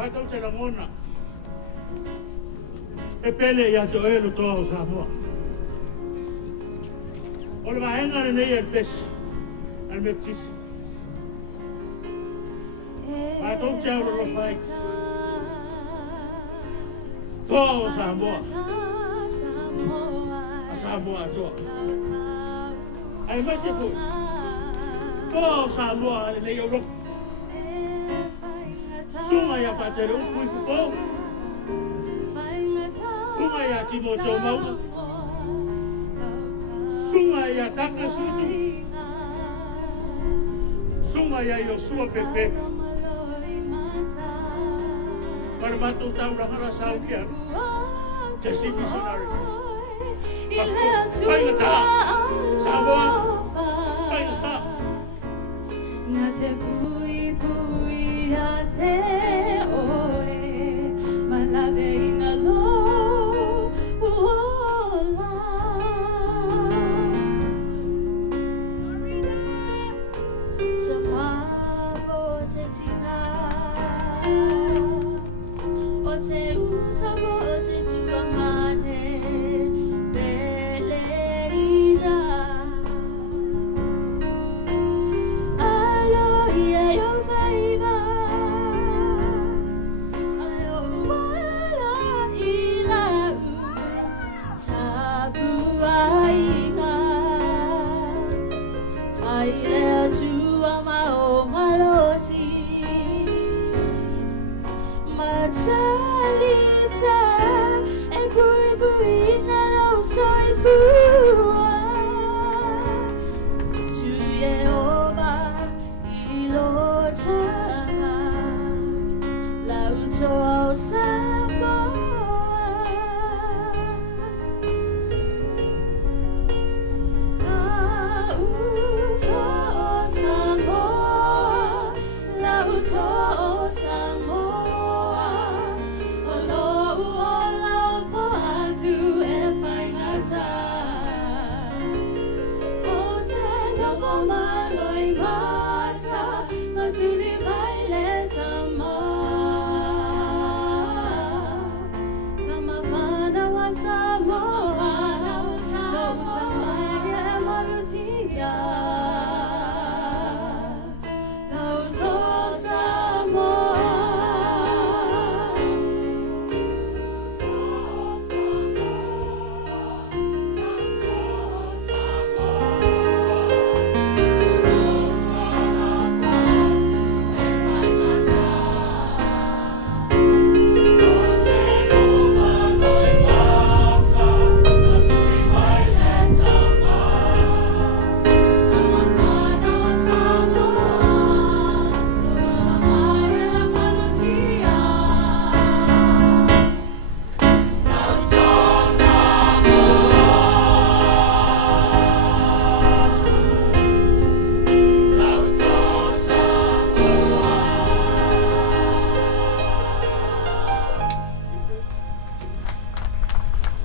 Kata te la ngona. E pele ia to elu toa Samoa. O le maenga ne nei e pesi. Al me tisi. Ma tau te auro lo fai. Toa Samoa. A Samoa toa. Ai mai se fui. Toa Samoa le nei o loko. Sunga ia patere upui fuko. Sunga ia timo tau mauna. Sunga ia taka sutu. Sunga ia io sua pepe. Para matu tau rahara sautia. Jesse missionary. Whaingata. Samoa. Whaingata. Nga te pui pui a te oe Malawe I ngā lo uola Te mapo se tina O se usabo o se tuangane Peleira Samoa,